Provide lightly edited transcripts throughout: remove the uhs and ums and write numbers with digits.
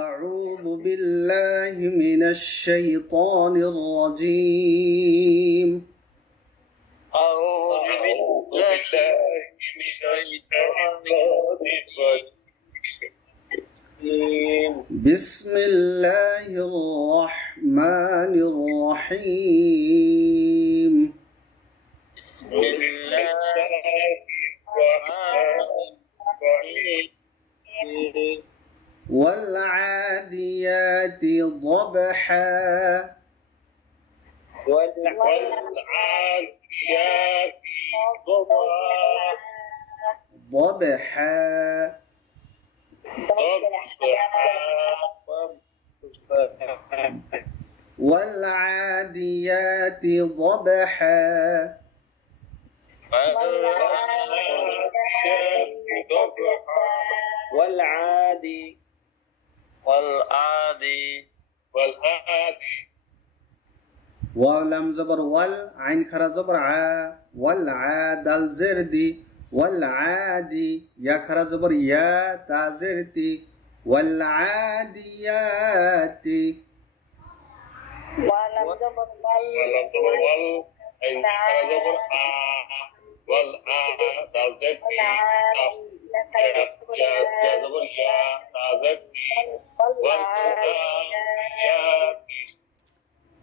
أعوذ بالله من الشيطان الرجيم أعوذ بالله من الشيطان الرجيم بسم الله الرحمن الرحيم بسم الله الرحمن الرحيم والعاديات ضبحا والعاديات ضبحا والعاديات ضبحا والعادي واو لام زبر وال عين خرا زبر ع والعاد الزردي والعادي يا خرا زبر يا تا زرتي والعاديات ولم زبر وال عين زبر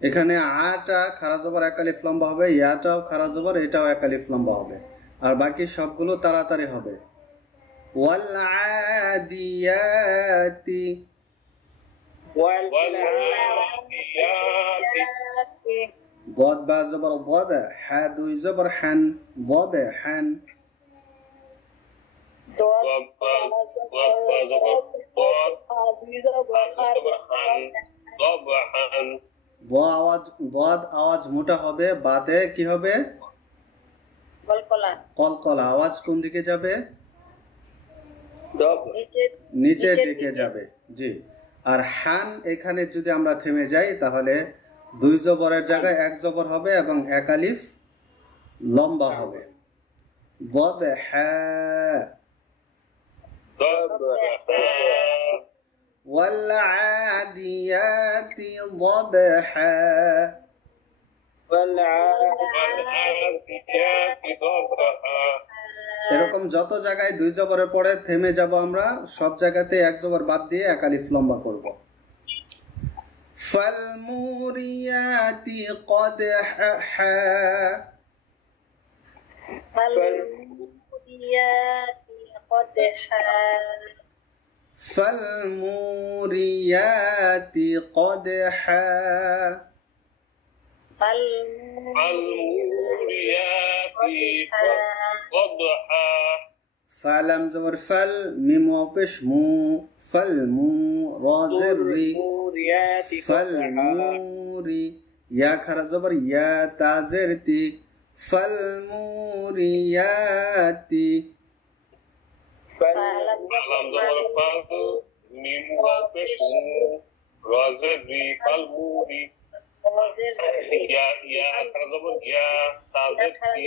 এখানে আটা খারা জবর এক আলিফ লম্বা হবে, ইয়াটাও খারা জবর, এটাও এক আলিফ লম্বা হবে, আর বাকি সবগুলো তাড়াতাড়ি হবে। ওয়াল আদিয়াতি ضاد با زبر ضب حا دوي زبر حن ضبحا ضاد আওয়াজ মোটা হবে, বাতে কি হবে? কলকলা। আওয়াজ কোন দিকে যাবে? নিচের দিকে যাবে। জি। আর হান এখানে যদি আমরা থেমে যাই তাহলে দুই জবরের জায়গায় এক জবর হবে এবং এক আলিফ লম্বা হবে। ضبحا والعاديات ضبحا এরকম যত জায়গায় দুই জবরের পরে থেমে যাব আমরা, সব জায়গাতে এক জবর বাদ দিয়ে এক আলিফ লম্বা করব। فالموريات قدحا فالموريات قدحا فلم زبر فل ميم وبش مو فالمو رازري فالموري يا خرا زبر يا تازرتي فالموريات فلم زبر فل ميم وبش مو رازري فالموري يا خرا زبر يا تازرتي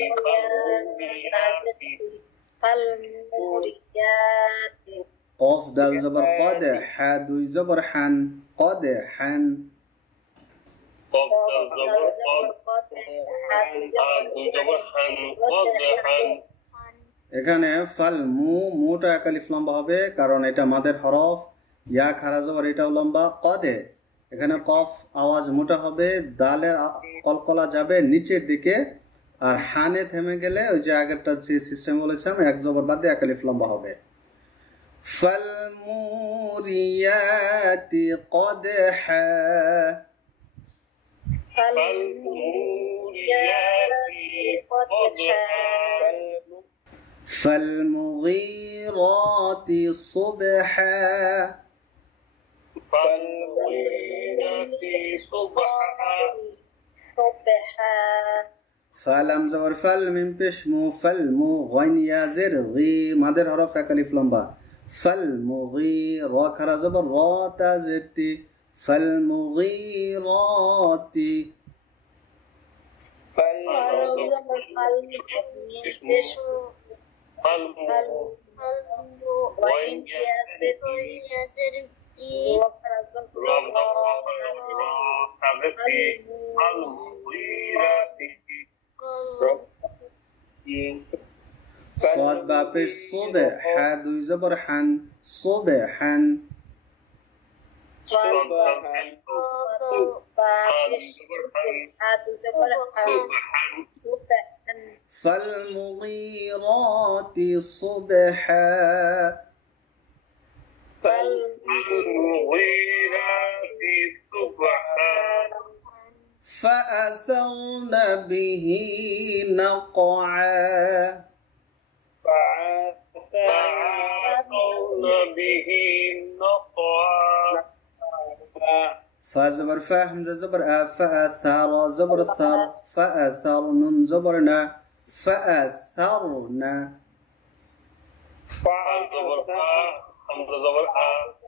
فالموريات قاف دال زبر قد حا دوي زبر حن قد حن قاف دال زبر قد دوي زبر حن قد حن এখানে ফাল মুটা এক আলিফ লম্বা হবে কারণ এটা মাদের হরফ, ইয়া খারা জবর এটাও লম্বা। কদে এখানে কফ আওয়াজ মোটা হবে, দালের কলকলা যাবে নিচের দিকে, আর হানে থেমে গেলে ওই যে আগেরটা যে সিস্টেম বলেছিলাম এক জবর বাদ দিয়ে এক আলিফ লম্বা হবে। ফালমুরিয়াতি কদহা فالمغيرات صبحا فلم زبر فل من بشمو فالمو غين يا زر غي مادر حرف এক আলিফ লম্বা। فالمغي را خرا زبر را تا زرتي فالمغيرات পেশ সুবে হা দুই জবর হান সুবে হান فالمغيرات صبحا فالمغيرات صبحا فأثرن به نقعا فعثرن به نقعا فا زبر فا همزة زبر آ فأثر زبر ثر فأثر نون زبرنا فأثرنا فا زبر فا همزة زبر آ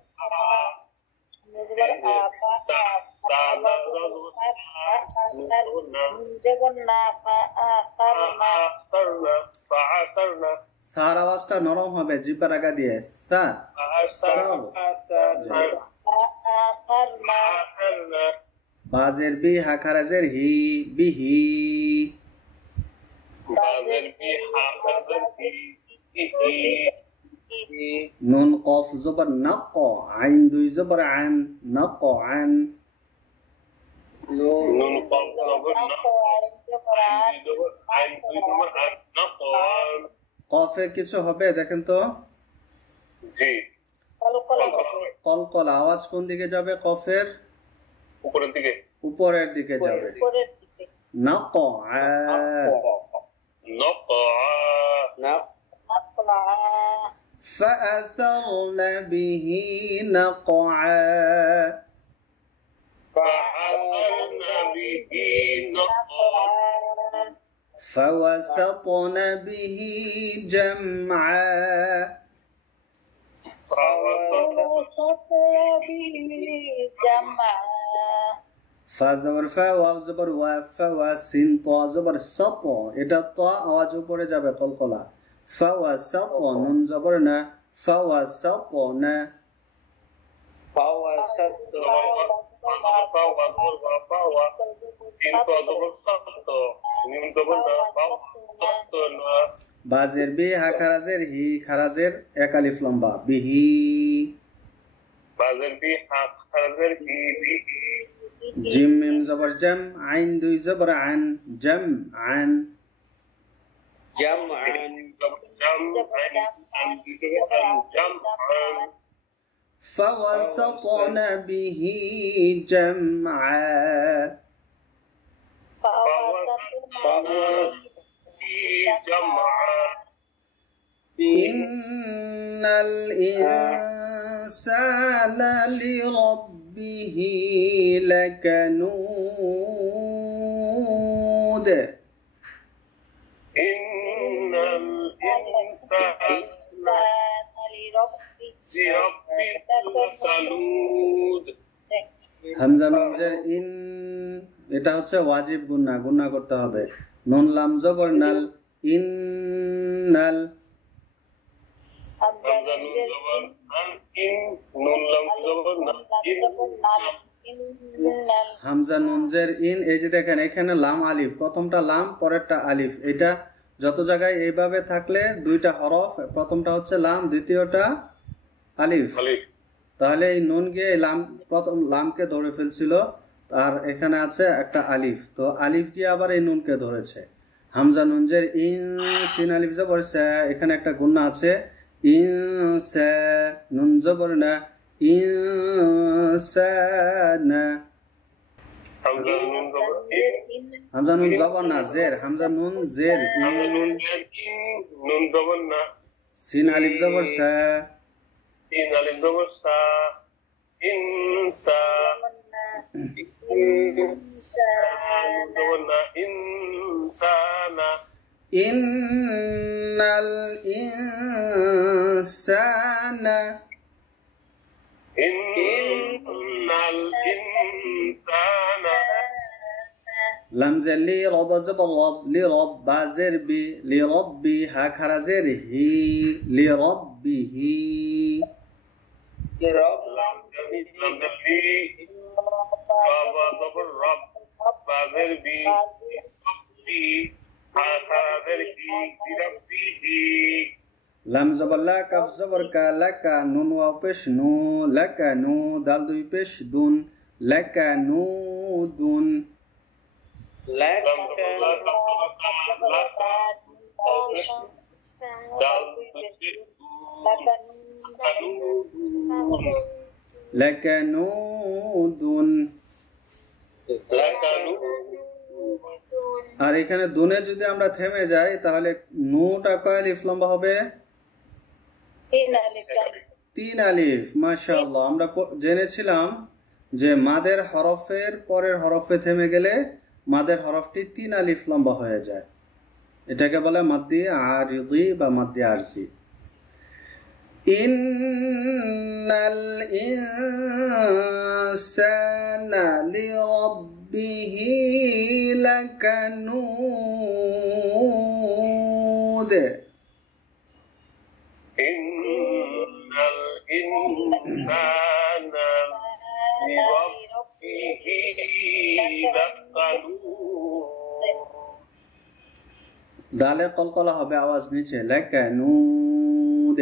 সার আওয়াজটা নরম হবে জিব্বার আগা দিয়ে সা বাজের বি হা খারাজের হি বিহি বাজের বি হা খারাজের হি نون قاف زبر نق عين دوي زبر عن نق عن نون قاف زبر نق عين دوي زبر عن نق عن قافে কিছু হবে দেখেন তো জি কলকল আওয়াজ কোন দিকে যাবে কফের উপরের দিকে যাবে নক فأثرن به نقعا فوسطن به جمعا ফা জবর ফা ওয়াও জবর ওয়া ফা ওয়া সিন তা জবর সাত এটা তা আওয়াজ উপরে যাবে কলকলা ফা ওয়া সাত নুন জবর না ফা ওয়া সাত না ফা ওয়া সাত ফা ওয়া ফা ওয়া সিন তা জবর সাত নুন জবর না ফা সাত না বাজের বি হা খারাজের হি খারাজের এক আলিফ লম্বা বিহি বাজের বি হা খারাজের হি বিহি জিম মিম জবর জাম আইন দুই জবর আন জাম আন جمعا فوسطن به جمعا إن الإنسان لربه لكنود إن الإنسان لربه لكنود হামজা নুনজের ইন এটা হচ্ছে ওয়াজিব গুন্না গুন্না করতে হবে নুন লাম জবর নাল ইন্নাল হামজা নুন জবর আন ইন নুন লাম জবর না হামজা নুনজের ইন এই যে দেখেন এখানে লাম আলিফ প্রথমটা লাম পরেরটা আলিফ এটা যত জায়গায় এইভাবে থাকলে দুইটা হরফ প্রথমটা হচ্ছে লাম দ্বিতীয়টা আলিফ তাহলে এই নুন গিয়ে লাম প্রথম লামকে ধরে ফেলছিল আর এখানে আছে একটা আলিফ তো আলিফ গিয়ে আবার এই নুনকে ধরেছে হামজা নুনজের ইন সিন আলিফ জবর সা এখানে একটা গুন্না আছে ইনসা নুন জবর না ইনসানা হামজা নুন জবর না জের হামজা নুন জের নুন জবর না সিন আলিফ জবর সা সিন আলিফ জবর সা ইনসা জবর না ইনসানা ইন্নাল ইনসানা ইন্নাল ইনসানা লামজের লি রব জবর রব লি রব বাজের বি লি রব্বি হা খারাজের হি লি রব্বিহি লামজের লি বাবা জবর রব বাজের বি রব্বি হা খারাজের হি লি রব্বিহি লাম জবর লা কাফ জবর কা লাকা নুন ওয়াও পেশ নু লাকা নু দাল দুই পেশ দুন লাকা নু দুন لك লাকা নু দুন আর এখানে দুনে যদি আমরা থেমে যাই তাহলে নুটা কয় আলিফ লম্বা হবে 3 আলিফ মাশাআল্লাহ আমরা জেনেছিলাম যে মাদের হরফের পরের হরফে থেমে গেলে মাদের হরফটি 3 আলিফ লম্বা হয়ে যায় এটাকে বলে মাদ্দি আরিদি বা মাদ্দি আরজি ইন্নাল ইনসানা লিরাব্বিহি লাকানুদ ইন্নাল ইনসানা লিরাব্বিহি লাকানুদ দালে কলকলা হবে আওয়াজ নিচে লাকানুদ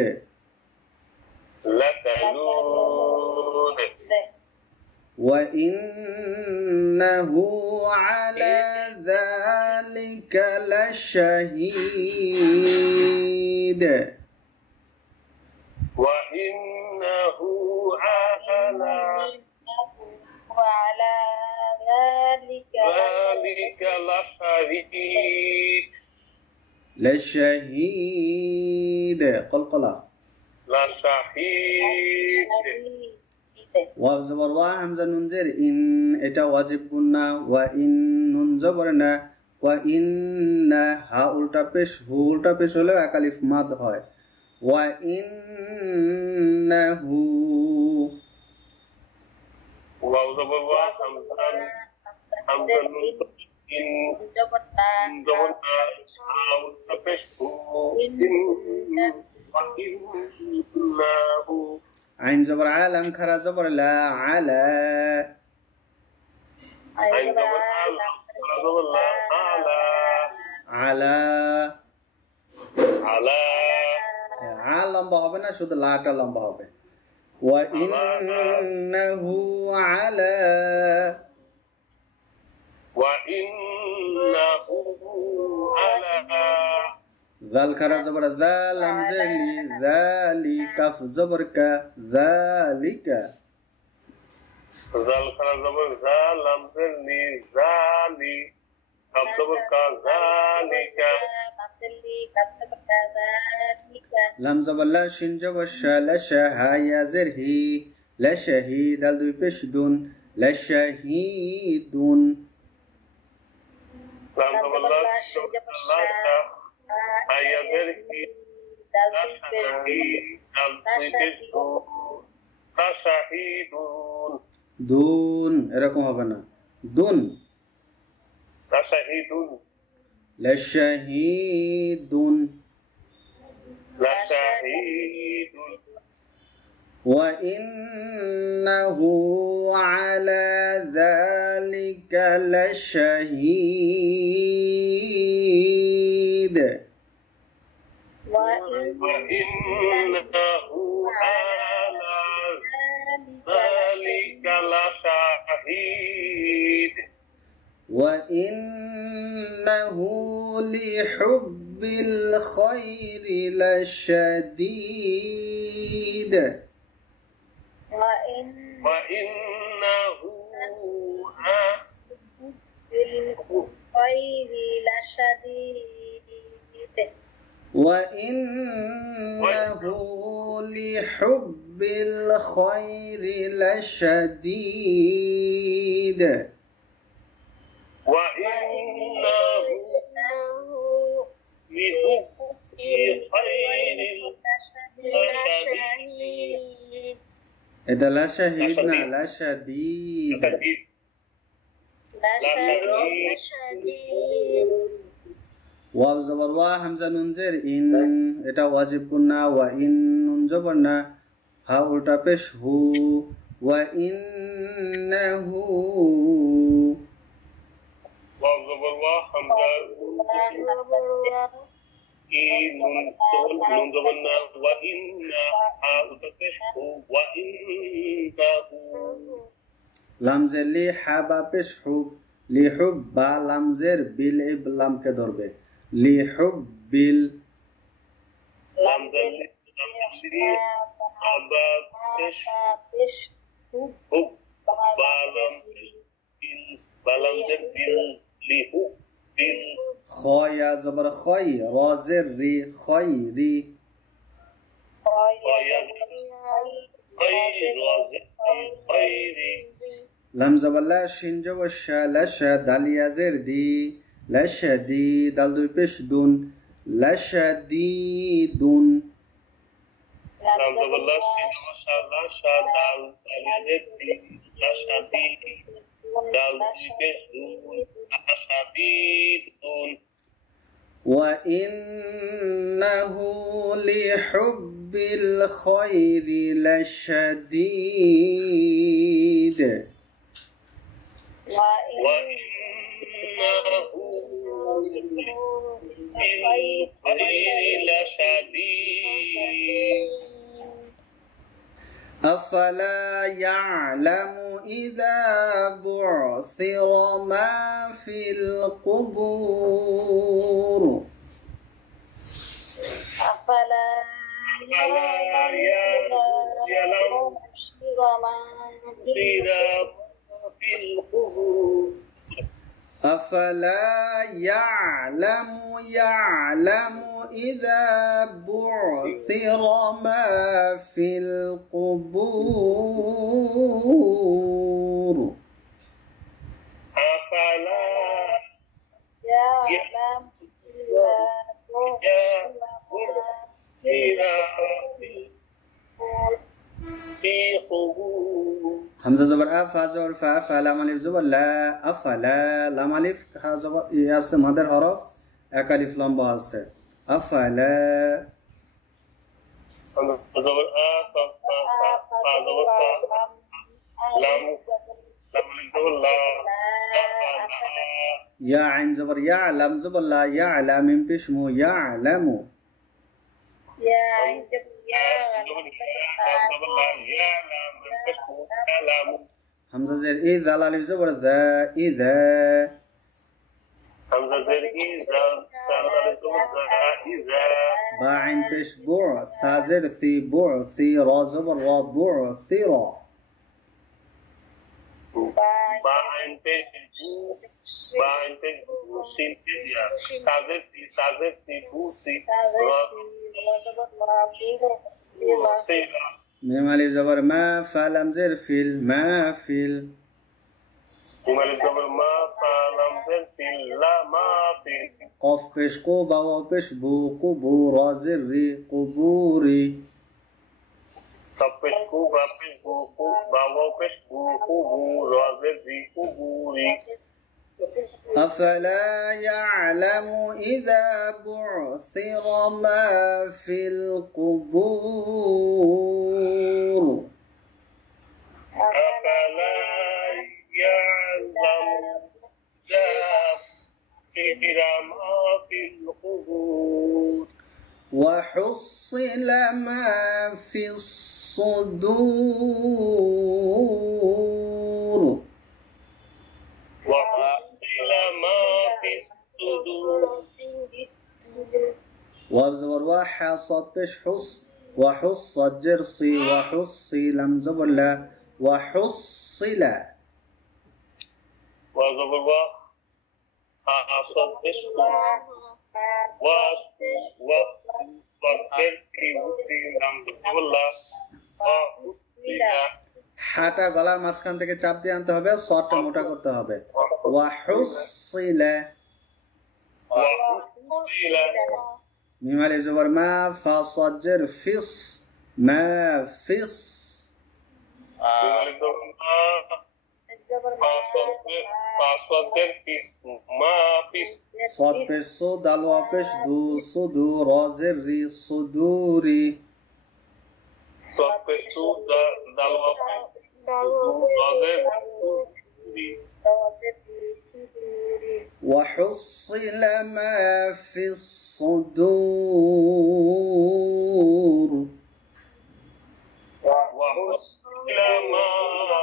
লাকানুদ وإنه على ذلك لشهيد وإنه على وعلى ذلك ذلك لشهيد لشهيد قلقلة لشهيد ওয়াও জবর ওয়া হামজা নুন জের ইন এটা ওয়াজিব গুন্না ওয়া ইন নুন জবর না ওয়া ইন্না হা উল্টা পেশ হু উল্টা পেশ হলেও এক আলিফ মাদ হয় ওয়া ইন্নাহু ওয়াও জবর ওয়া হামজা নুন ইন জবর না হা উল্টা পেশ হু ইন্নাহু আইন জবর আলাম খারা জবর লা আলা আইন জবর আলা খারা জবর লা আলা আলা আলা আ লম্বা হবে না শুধু লাটা লম্বা হবে ওয়া ইন্নাহু আলা ওয়া ইন্নাহু আলা ذال خرا زبر ذال همزه لي ذلك كف زبر ك ذلك জাল খারা জবর জাল লাম জের লি জালি কাফ জবর কা জালিকা لام زبر لا شين جبر شا لا شا يا زر هي لا شهيد دال دوي پیش دون لا شهيدون লাম জবর লা জবর লা আয়া জের হি তাশাহিদুন দুন এরকম হবে না দুন তাশাহিদুন লাশাহিদুন লাশাহিদুন وإنه على ذلك لشهيد وإنه على ذلك لشهيد وإنه لحب الخير لشديد وإنه بالخير لشديد وإنه لحب الخير لشديد وإنه لحب الخير لشديد এটা লা শাহিদ না লা শাদীদ ওয়াও জবর ওয়া হামজা নুন জের ইন এটা ওয়াজিব গুন্না ওয়া ইন নুন জবর না হা উল্টা পেশ হু ওয়া ইন্নাহু ওয়াও জবর ওয়া Hamza nun zabanna wa inna ha utapesh wa innahu লামজের লি হাবা পেশ হুব লি হুব বা লামজের বিল এই লামকে ধরবে লি হুব বিল lam zalli haba pesh hub balam bil li hub bil খয়া জবর খয় রাজের রি খয় রি লাম জবর লা শিন জবর শা লা শা দাল ইয়াজের দি লা শাদি দাল দুই পেশ দুন লা শাদিদুন lam zaballah sin mashallah shadal talid la shadid dal pesh la shadidun وإنه لحب الخير لشديد وإنه للخير لشديد أفلا يعلم إذا بعثر ما في القبور أفلا يعلم إذا في القبور أفلا يعلم إذا بعثر ما في القبور أفلا يعلم إذا في قبور همزة زبر أفا زبر فا لام ألف زبر لا أفلا لام ألف زبر ياس مادر حرف এক আলিফ লম্বা আছে أفلا زبر زبر لام زبر لا يا عين زبر يعلم زبر لا يعلم من بشمو يعلم همزة زير إذا الألف زبر ذا إذا همزة زير إذا با عين بش بوع ثا زير ثي بوع ثي را زبر را بوع ثيرا بعين بش سين يا تازر ثي بو ثي ميم ألف زبر ما فا لام زير فيل ما فيل مالك زبر ما فلم زل في لا ما في قف بش قو با واو بش بو قبو را زر ري قبوري تبش كو بابش بو كو باو بش بو كو رازل في قبوري أفلا يعلم إذا بعثر ما في القبور أفلا يعلم إذا ما في القبور وحصل ما في الصدور وحصل ما في الصدور واو زبر واحد صاد بش حص وحص جرصي وحصي لم زبر لا وحصل وزبر حصل بش হাটা গলার মাঝখান থেকে চাপ দিয়ে আনতে হবে সরটা মোটা করতে হবে ওয়াহুসিলা মিম আলিফ জবর মা ফা সাদ জের ফিস মা ফিস صاد পেশ সো দাল ওয়া পেশ দু সুদু রা জের রি সুদুরি وحصل ما في الصدور وحصل ما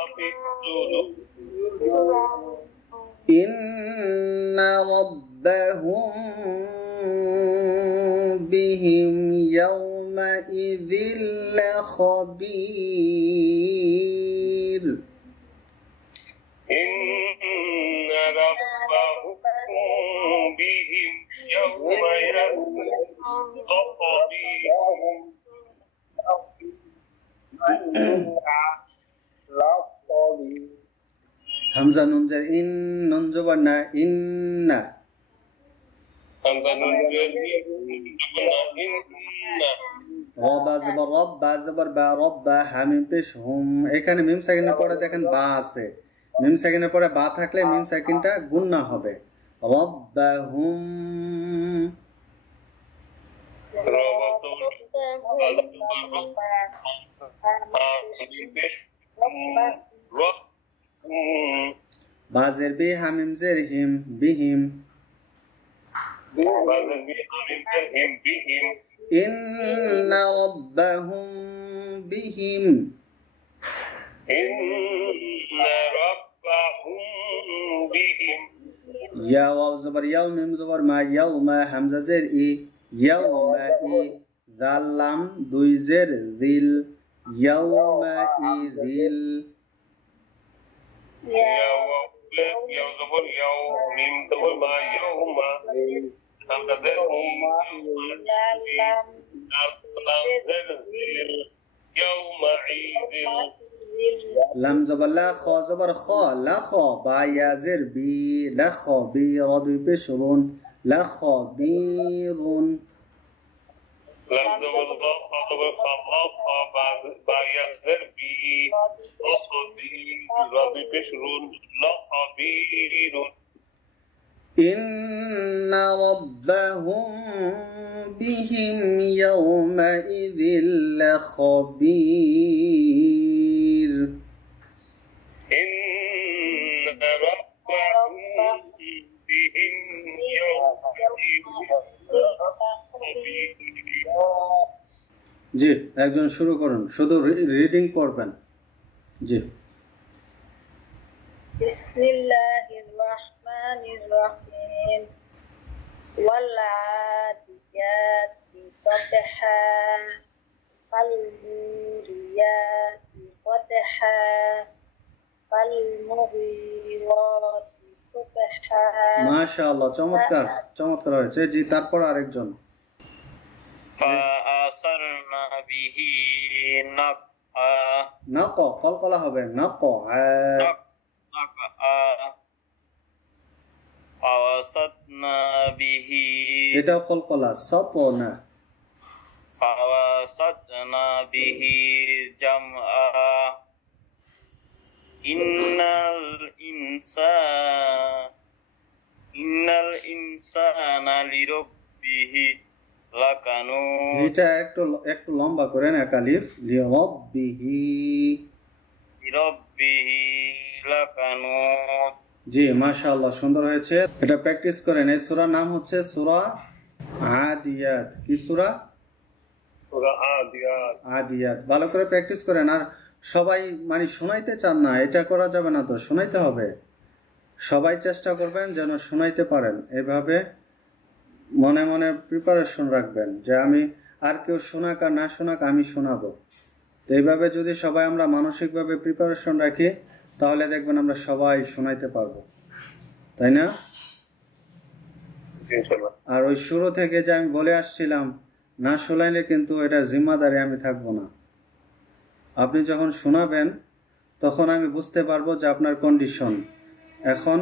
في الصدور إن ربهم بهم يومئذ لخبير إن ربهم بهم يومئذ لخبير হামজা নুন জের ইন নুন জবর না ইন্না হামজা নুন জের ইন র বা জবর রব বা জবর বা রব বা হামিম পেশ হুম এখানে মিম সাকিনের পরে দেখেন বা আছে মিম সাকিনের পরে বা থাকলে মিম সাকিনটা গুন্না হবে রব্বাহুম বাজের বি হামিম জের হিম বিহিম ইন্না রাব্বাহুম বিহিম ইয়া ওয়াও জবর ইয়াও মিম জবর মা ইয়াউমা হামজা জের ই ইয়াউমা ই দাল লাম দুই জের দিল ইয়াউমা ই দিল يوم زبر يوم ميم زبر ما يوم همزة زر يوم عيد লাম জবর লা খ জবর খ লা খ বা ইয়া জের বি লা খ বি র দুই পেশ রুন লা খ বিরুন لم زبر ضا زبر خا با يزر بي أصبي ربي بشرون لا خبير إن ربهم بهم يومئذ لخبير إن ربهم بهم يومئذ لخبير জি একজন শুরু করুন শুধু রিডিং পড়বেন জি বিসমিল্লাহির রহমানির রহিম ওয়াল আদিয়াতি দবহা ফাল মুরিয়াতি কদহা ফাল মুগীরাতি সুবহা মাশাআল্লাহ চমৎকার চমৎকার হয়েছে জি তারপর আরেকজন فأثرنا به نقعا নাক কলকলা হবে নাক نقعا فوسطنا به এটাও কলকলা সাতনা فوسطنا به جمعا إن الإنسان لربه লাকানুদ এটা একটু লম্বা করেন একালিফ লিরাব্বিহি লিরাব্বিহি লাকানুদ জি মাশাআল্লাহ সুন্দর হয়েছে এটা প্র্যাকটিস করেন এই সূরার নাম হচ্ছে সূরা আদিয়াত কি সূরা সূরা আদিয়াত আদিয়াত ভালো করে প্র্যাকটিস করেন আর সবাই মানে শোনাইতে চান না এটা করা যাবে না তো শোনাইতে হবে সবাই চেষ্টা করবেন যেন শোনাইতে পারেন এভাবে মনে মনে প্রিপারেশন রাখবেন যে আমি আর কেউ শোনাক আর না শোনাক আমি শোনাবো তো এইভাবে যদি সবাই আমরা মানসিকভাবে প্রিপারেশন রাখি তাহলে দেখবেন আমরা সবাই শোনাইতে পারবো তাই না ইনশাআল্লাহ আর ওই শুরু থেকে যে আমি বলে আসছিলাম না শোনাইলে কিন্তু এটা জিম্মাদারি আমি থাকবো না আপনি যখন শোনাবেন তখন আমি বুঝতে পারবো যে আপনার কন্ডিশন এখন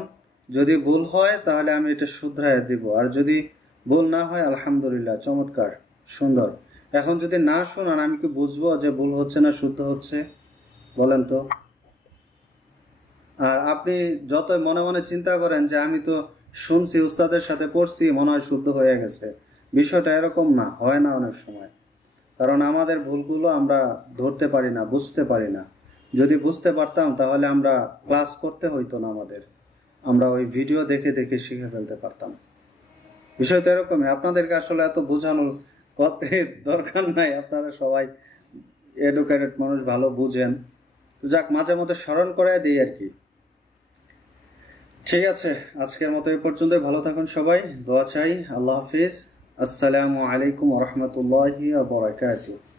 যদি ভুল হয় তাহলে আমি এটা শুধরায় দিব আর যদি ভুল না হয় আলহামদুলিল্লাহ চমৎকার সুন্দর এখন যদি না শোনান আমি কি বুঝবো যে ভুল হচ্ছে না শুদ্ধ হচ্ছে বলেন তো আর আপনি যত মনে মনে চিন্তা করেন যে আমি তো শুনছি উস্তাদের সাথে পড়ছি মনে হয় শুদ্ধ হয়ে গেছে বিষয়টা এরকম না হয় না অনেক সময় কারণ আমাদের ভুলগুলো আমরা ধরতে পারি না বুঝতে পারি না যদি বুঝতে পারতাম তাহলে আমরা ক্লাস করতে হইতো না আমাদের, আমরা ওই ভিডিও দেখে দেখে শিখে ফেলতে পারতাম। বিষয় তো এরকমই, আপনাদেরকে আসলে এত বোঝানোর দরকার নাই, আপনারা সবাই এডুকেটেড মানুষ, ভালো বুঝেন। তো যাক, মাঝে মধ্যে স্মরণ করে দিই আর কি। ঠিক আছে, আজকের মতো এই পর্যন্তই। ভালো থাকুন সবাই, দোয়া চাই। আল্লাহ হাফিজ। আসসালামু আলাইকুম ওয়া রাহমাতুল্লাহি ওয়া বারাকাতুহু।